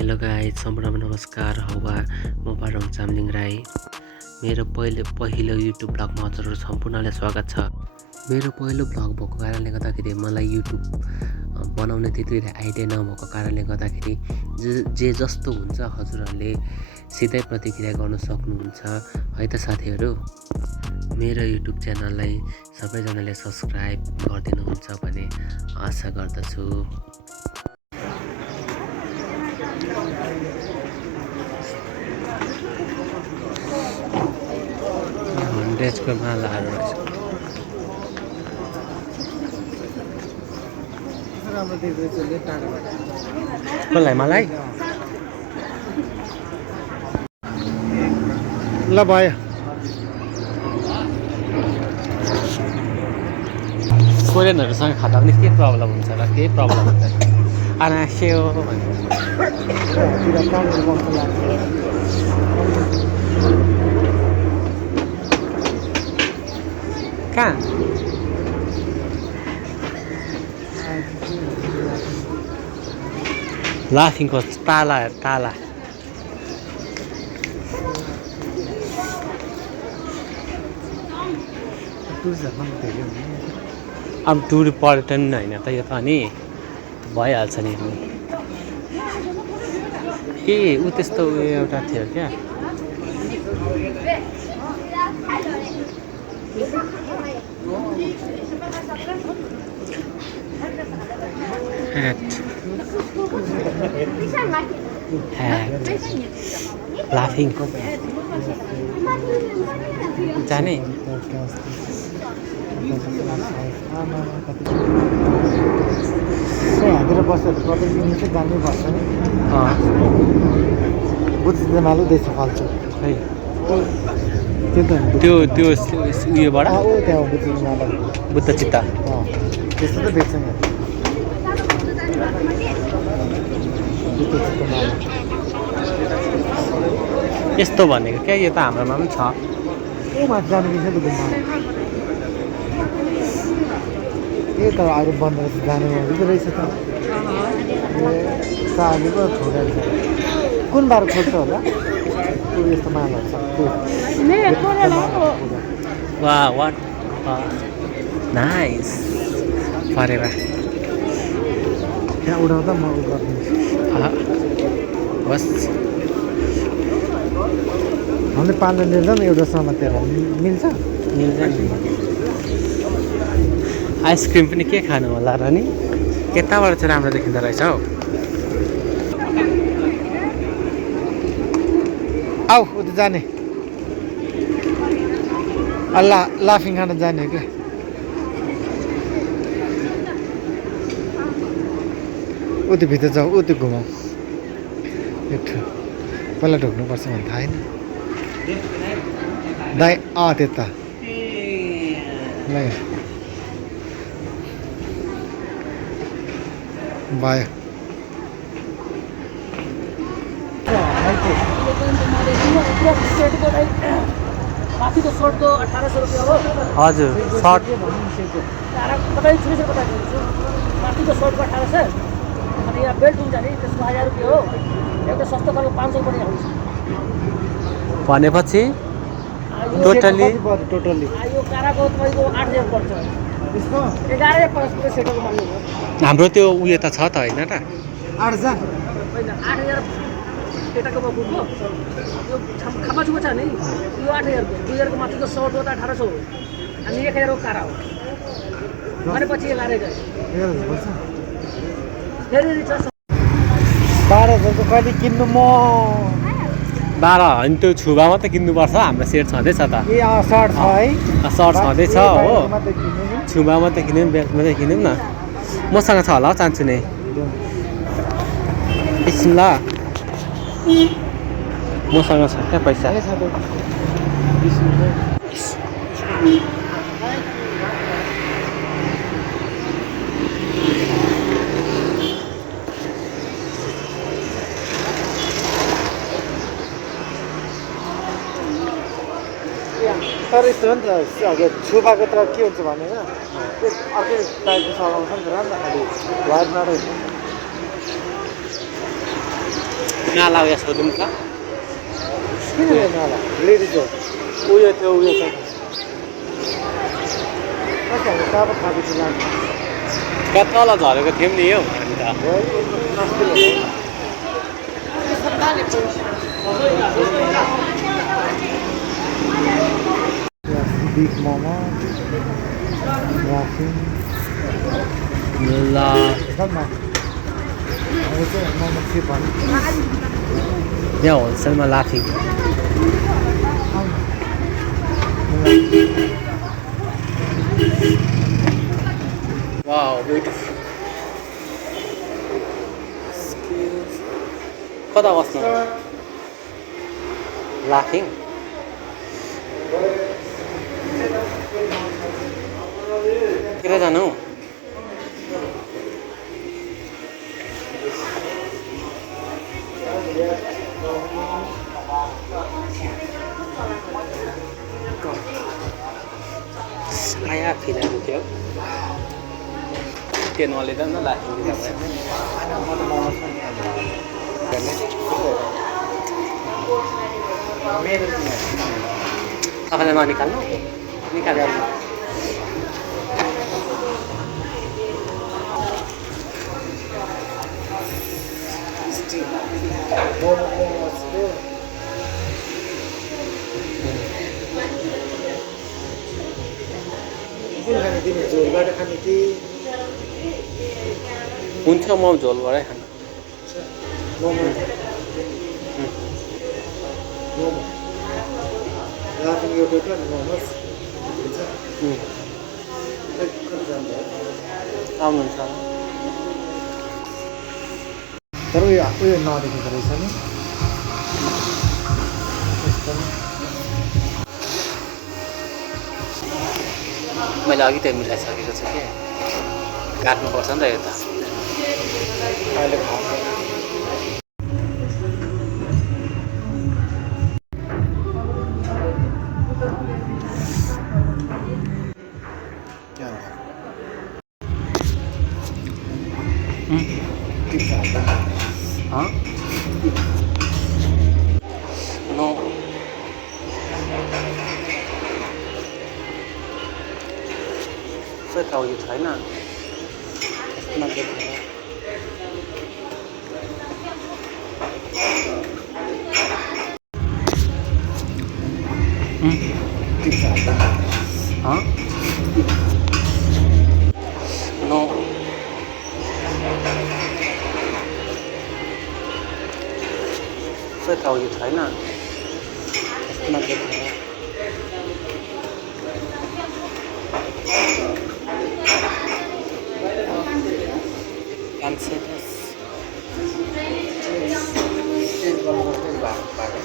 Hello guys, सम्पूर्णमा नमस्कार। हवा म पारङ चामलिङ राई। मेरो पहिलो युट्युब ब्लगमा हजुरहरू सम्पूर्णलाई स्वागत छ। मेरो पहिलो ब्लग भएको कारणले गर्दाखेरि मलाई युट्युब बनाउने त्यति आइडिया नभएको कारणले गर्दाखेरि जे जस्तो हुन्छ हजुरहरूले सिधै प्रतिक्रिया गर्न सक्नुहुन्छ है त साथीहरू। मेरो युट्युब च्यानललाई सबैजनाले सब्सक्राइब गरिदिनुहुन्छ भन्ने आशा गर्दछु। हन्ड्रेडको मालाहरू रहेछ। कसलाई मलाई ल भयो कोरियनहरूसँग खाँदा पनि के प्रब्लम हुन्छ र केही प्रब्लम हुँदैन। अनास्यो कहाँ लाफिङको ताला अब टुर पर्यटन होइन त यो त अनि भइहाल्छ नि। ए ऊ त्यस्तो एउटा थियो क्या। लाफिङ जाने यहाँतिर बसेर प्रत्येक दिन चाहिँ जानुपर्छ नि। बुझ्दैमालु देश फल्छ खै त्यो त त्यो उयोबाट त्यहाँ बुझ्दैमालु बुद्ध चित्ता त्यस्तो त बेच्छ नि। यस्तो भनेको क्या, यो त हाम्रोमा पनि छ। माथि जानु मिल्छ त घुम्न। ए त अरू बन्द रहेछ, जानु हुँदो रहेछ त। चाहले पो छोडेर छ। कुन बार खोल्छ होला यस्तो मालहरू छ। वा वाट नाइस फरेवा। त्यहाँ उडाउँदा म उ गरिदिन्छु। बस हामीले पाल्न लिँदा पनि एउटा समातेर मिल्छ नि। आइसक्रिम पनि के खानु होला र नि? यताबाट चाहिँ राम्रो देखिँदो रहेछ हौ। आऊ उता जाने लाफिङ खान जाने क्या। उति भित्र जाऊ, उति घुमाऊ। पहिला ढोक्नुपर्छ भने थाहा होइन दाइ। त्यता ल भयो। माथिको सर्टको 1800 रुपियाँ हो। हजुर सर्ट तपाईँ छुरी बताइदिन्छु। माथिको सर्टको 1800 अनि यहाँ बेल्ट हुन्छ नि त्यसको 1000 रुपियाँ हो। एउटा सस्तो खालको 500 पनि आउँछ भनेपछि टोटली यो काराको तपाईँको 8000 पर्छ। यसको 11,500 सेटको मान्नु हो। हाम्रो त्यो उयो त छ त होइन त? 8,000 होइन 8000 केटाकोमा बुझ्नु। यो खामाचुको छ नि यो 8000 रुपियाँ। 2000 को माथिको सर्ट हो त 1800 हो अनि 1000 को कारा हो भनेपछि 11,000 फेरि रिचार्ज 12,000 को कहिले किन्नु म 12 होइन, त्यो छुबा मात्रै किन्नुपर्छ। हाम्रो सेट छँदैछ त। ए सर्ट छ है। सर्ट छँदैछ हो। छुबा मात्रै किनौँ, बेल्ट मात्रै किनौँ न। मसँग छ होला हौ, चाहन्छु नै एकछिन ल। मसँग छ क्या पैसा। तर यस्तो हो नि त, अब छुपाको त के हुन्छ भने होइन अर्कै टाइपको सघाउँछ नि त राम्रो खालि वाइट मात्रै नाला उयो सोधौँ त किन नाला लेडिज हो उयो त्यो उयो छ कस्तो हुन्छ अब खाएको छु लाग्छ क्या तल झरेको थियौँ नि हौ हामी त बिग मोमो राफिङ ल सबमा अब चाहिँ मोमो के भन्नु यहाँ होलसेलमा लाफिङ वाउ ब्युटिफुल कता बस्नु लाफिङ केटा जानु आया फिल्म क्या त्यो नलिँदा न लाफिङ तपाईँलाई ननिकाल्नु निकाल्नु कुन खाने तिमी झोलबाट खाने कि हुन्छ म झोलबाटै खानु मोमो मोमो लाफिङ एउटा मोमोस आउनुहुन्छ तर उयो नदेखेको रहेछ नि मैले अघि त मिलाइसकेको छु कि काट्नुपर्छ नि त यो त अहिले खाएको नो खै त उयो छैन यसमा देखेर नो खै त उयो छैन यसमा देखेर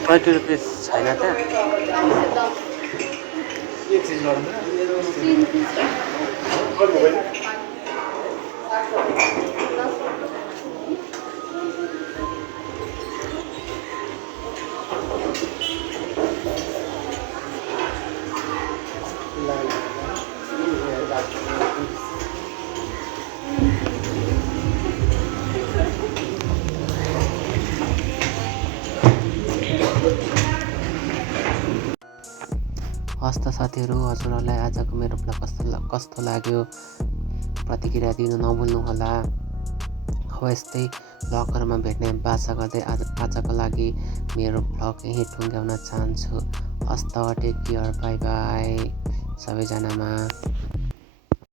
₹20 छैन त्यहाँ के चिज गर्नु हस् त साथीहरू हजुरहरूलाई आजको मेरो ब्लग कस्तो लाग्यो प्रतिक्रिया दिनु नभुल्नुहोला हो यस्तै ब्लगहरूमा भेट्ने बाचा गर्दै आजको लागि मेरो ब्लग यहीँ टुङ्ग्याउन चाहन्छु हस् त टेक केयर बाई बाई सबैजनामा